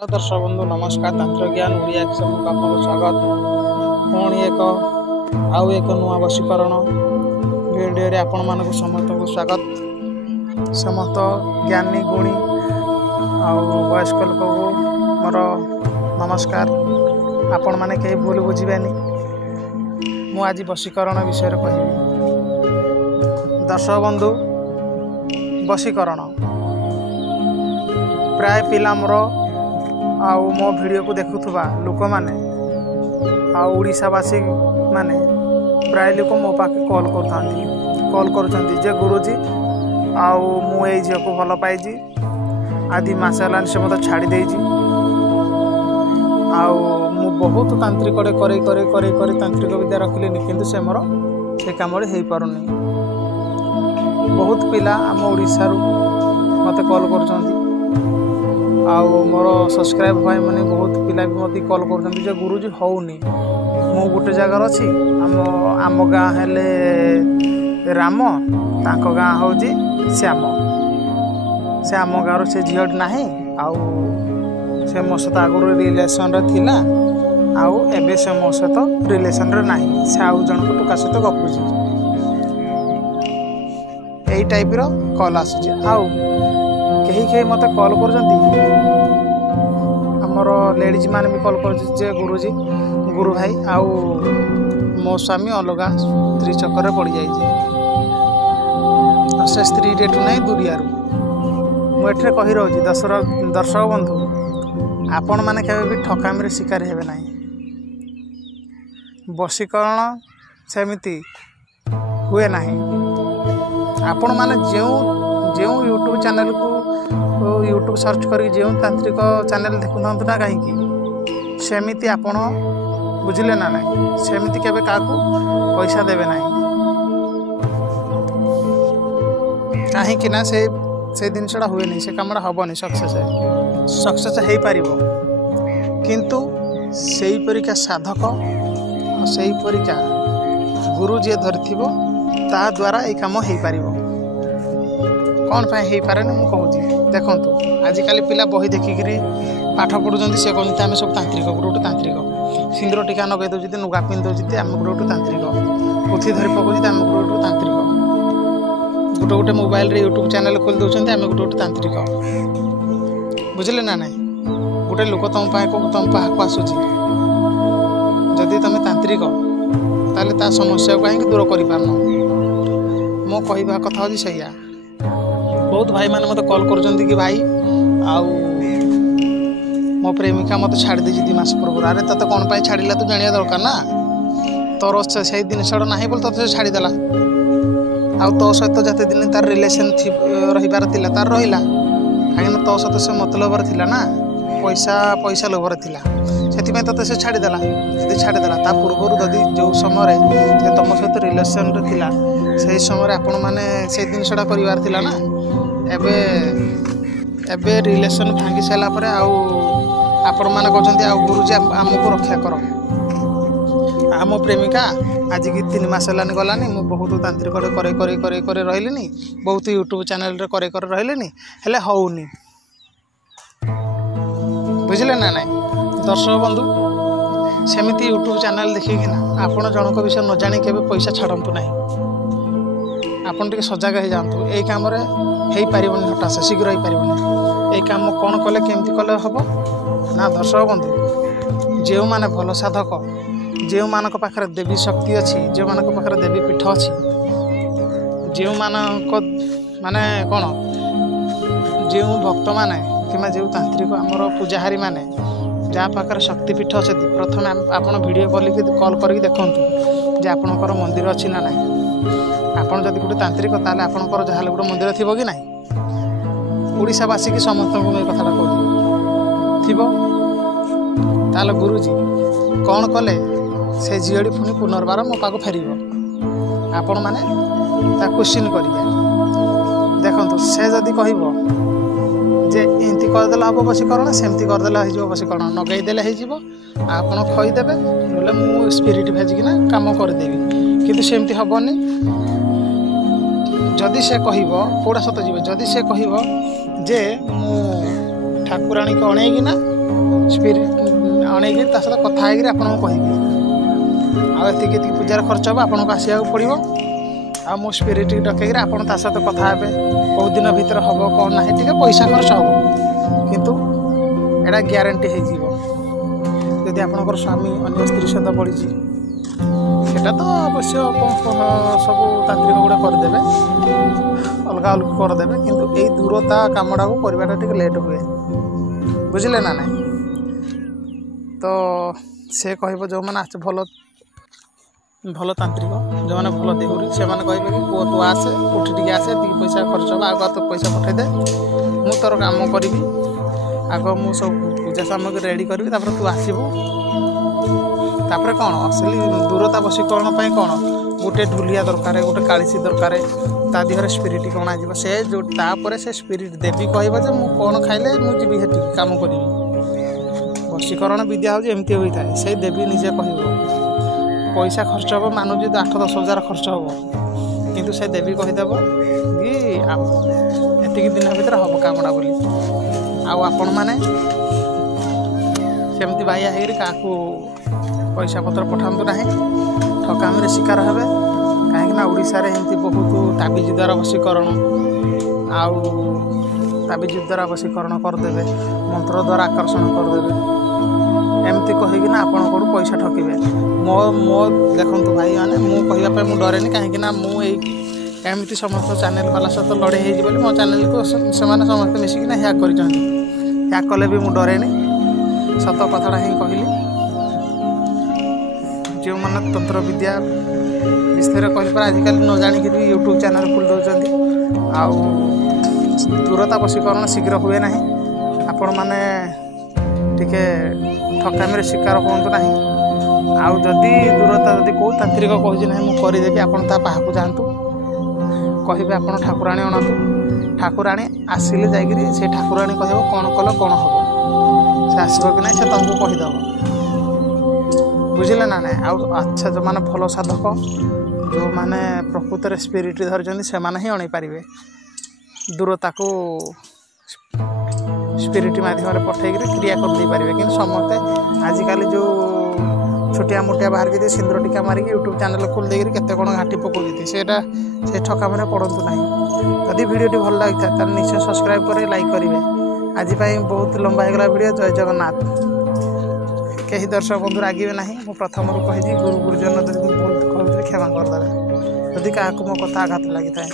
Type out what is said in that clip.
Hello दर्शक बंधु नमस्कार। तंत्र ज्ञान ओडिया सबको आपको स्वागत। पुणी एक नुआ वशीकरण वीडियो रे आपण मानक समस्त को स्वागत। समस्त ज्ञानी गुणी वयस्क लोक को मोर नमस्कार। आपण माने कहीं भूल बुझीबानी मु आज वशीकरण विषय कहबी। दर्शक बंधु वशीकरण प्राय पिला मोर आउ मो वीडियो को देखुवा लोक मैंने ओडावासी माने प्राय लोक मो पाखे कॉल कर गुरुजी आउ मु ए झील को भल पाई आदि मस है से मत छाड़ी आउ मु बहुत तांत्रिक तांत्रिक विद्या रखिली किंतु से मोर से कम हो पारुनी। बहुत पिला आम ओडिशा मत कॉल कर मोर सब्सक्राइब भाई मैंने बहुत पिला भी मत कॉल कर गुरुजी होनी मु गोटे जगार अच्छी आम गाँ हेले राम तांको गाँ हूँ श्याम से आम गाँव से झील ना आउ से मो सहित आगुरी रिलेसन थिला आउ एबे से मो सहित रिलेसन ना से आउ जन को टोका सहित गपुची यही टाइप रो कॉल आसुची। आउ कहीं मत कॉल कर लेडीज मान भी कॉल कर गुरुजी गुरु भाई आउ मो स्वामी अलग स्त्री चक्कर पड़ जाइए से स्त्री डेटू ना दुनिया मुझे कही रही दर्शक बंधु आपण मैंने भी ठकामी शिकार हे ना। वशीकरण सेमती हुए ना। आपण मैंने जो यूट्यूब चैनल को यूट्यूब सर्च कर जो तांत्रिक चैनल देखुना ना कहीं सेमती आपण बुझिले ना ना सेमती केबे काकू पैसा देवे ना कहीं ना से जिनसा हुए नहीं से कमड़ा हेनी सक्सेस हो पार किंतु से परिका साधक से परिका गुरु जी धरी ता द्वारा ये कम हो पार कौन पाए हो पारे मुझे कहूँ। देखूँ आजिकल पिला बही देखिक पाठ पढ़ुं से कहते आम सब तांत्रिक गोटे तांत्रिक सिंदूर टीका नगे दूसरी नुगा पिंधि दूसरी आम गोटे तांत्रिक पुथी धरी पकाते आम गोटे तांत्रिक गोटे गोटे मोबाइल यूट्यूब चैनल खोल दौरान आम गोटे गोटे तांत्रिक बुझे ना ना। गोटे लोक तुम पाक आसूची जदि तुम तांत्रिक ताले ता समस्या को कहीं दूर कर पारन मो कहवा कथा हूँ सैया। बहुत भाई मैंने मत कॉल कर कि भाई आउ मो प्रेमिका मत छाड़ी दी 2 मास पूर्व अरे तोते कौन पाई छाड़ा तू जाना दरकार ना तोर से जिनसा ना बोल तो छाड़देला आउ तो सहित जिते दिन तार रिलेसन रहीबार तार रहा कहीं तो सहित से मतलबर थिला ना पैसा लोभर थिला से तोते से छाड़देला यदि छाड़देला ता पूर्व जदि जो समय तुम सहित रिलेसन थिला से समय आपण मैंने से जिनसा करार थिला ना एबे एबे रिलेसन भांगी सारा पर आपण मैंने कहते आ गुरुजी आमको रक्षा कर आम प्रेमिका आज की 3 मास है गलानी मु बहुत तांत्रिक करे रही बहुत यूट्यूब चैनल करे रही हेले होनी बुझे ना ना। दर्शक बंधु सेमती यूट्यूब चैनल देखिकिना आपण जनक विषय न जाणी के पैसा छाड़तु ना आपन टे सजग हो जातु यही कम हो पारन हठात से शीघ्र हो पारन यही कम कौन कले केमती कले हम ना। दर्शक बंधु जो माने भल साधक जो मानक पाखरे देवी शक्ति अच्छी जो मानक पाखरे देवी पीठ अच्छी जो मानक माने कौन जो भक्त माने कि जो तांत्रिक आमर पूजाहारी माने जहाँ पाखरे शक्तिपीठ अच्छे प्रथम आपड़ वीडियो कॉल करके देखूँ जे आपणकर मंदिर अच्छी ना ना। आपड़ जब गोटे तांत्रिक ताले आपणकर जहाँ गोटे मंदिर थी कि ना ओडावासी की समस्त कथा कहूँ ताल गुरुजी कौन कले से झील पुणी पुनर्बार मो पाक फेर आपण मैंने क्वेश्चन करेंगे देखो से जदि कह जे एमती करदे हम वशीकरण सेमती करदे हो वशीकरण नगईदेले आप खईदेवे बोले मु स्पिरिट भेजिकिना कम करदेवी किंतु सेमती हेनी जदि से कह पूरा सत जी जदि से कह जे मु ठाकुराणी को अणेगिना स्पिरिट अणेक सहित कथा होगी आपको कहबी आती पूजार खर्च हम आपको आसवा पड़ो आ मो स्पिरिट डकैक आप सहित कथा हे बहुत दिन भितर हम कौन ना टे पैसा खर्च हम किंतु एटा ग्यारंटी होदी आपंकर स्वामी अन्य स्त्री सहित पड़ी सेटा तो अवश्य सब तांत्रिक गुड़ा करदे अलग अलग करदे किंतु यही दूरता कामटा को करवाटा टे लेट हुए बुझे ना नहीं तो से कह जो मैंने भल भल तांत्रिक जो मैंने भल देहुरी से कहे कि पुओ तू आसे उठी टी आसे ती पैसा खर्च हम आग तो पैसा पठेदे मु तोर काम करी आग मु सब पूजा सामग्री रेडी करी तू आसबू तापर कौन असली दूरता बसीकरण कौन गोटे ढुलिया दरकार गोटे कालीसी दरकार ता देहर स्पिरिट कौन आज से जो तापर से स्पिरिट देवी कह मु कौन खाइले मुझे काम करी बसीकरण विद्या हूँ एमती होता है से देवी निजे कह पैसा खर्च हम मानुजी 8-10 हजार खर्च हम किंतु से देवी कहीदेव कि एतिक दिन भर हम कामटा बोली आपण मैंने सेमती बाया है क्या पैसा पत्र पठातु ना ठकामी शिकार हे कहीं ओडिशा एमती बहुत ताबिज द्वारा बसीकरण आउ ताबिज द्वारा बसीकरण करदे मंत्र द्वारा आकर्षण करदे एमती कहीकिना आपण को पैसा ठकिबे मो मो देखु भाई मैंने मुझे मुझे डरे कहीं मुझे समस्त चैनल वाला सहित लड़े हो मो चैनल को से समस्त मिसिकी ह्याक कर ह्याक कले भी मुझे डरे सत कथा ही कहली जो मैंने तंत्र विद्या विषय कह आजिकल न जाणिक यूट्यूब चैनल खोल दौरान आउ दूरता बसीकरण शीघ्र हुए ना आपण मैंने टिके ठकामी शिकार हूँ ना आउ जदि दूरता जदि कौ तांत्रिक कहूँ ना मुझे करदेवी आप जातु कहे आप ठाकुराणी अणतु ठाकुराणी आसिले जाकि से ठाकुराणी कह कौन कल कौन हम से आसब कि ना से तुमको कहीदेव बुझे ना ना अच्छा जो मैंने भल साधक जो मैंने प्रकृत स्पिरिट धरी से ही अणई पारे दूरता को स्पिरिट माध्यम पठे क्रिया कर पारे कि समस्ते आजिकल जो छोटिया मोटिया बाहर के सिंदूर टीका मारिक यूट्यूब चैनल खोल देकर केते कौन घाटी पकाउती से ठकामी पड़तु ना जदि वीडियो भल लगी था निश्चय सब्सक्राइब करें लाइक करेंगे आज बहुत लंबा होगा वीडियो जय जगन्नाथ कहीं दर्शक बंधु रागिबे ना मुझे प्रथम कही गुरु गुरुजन जब बहुत कहते क्षमा करदे जदि क्या मो कथा आघात लगी था।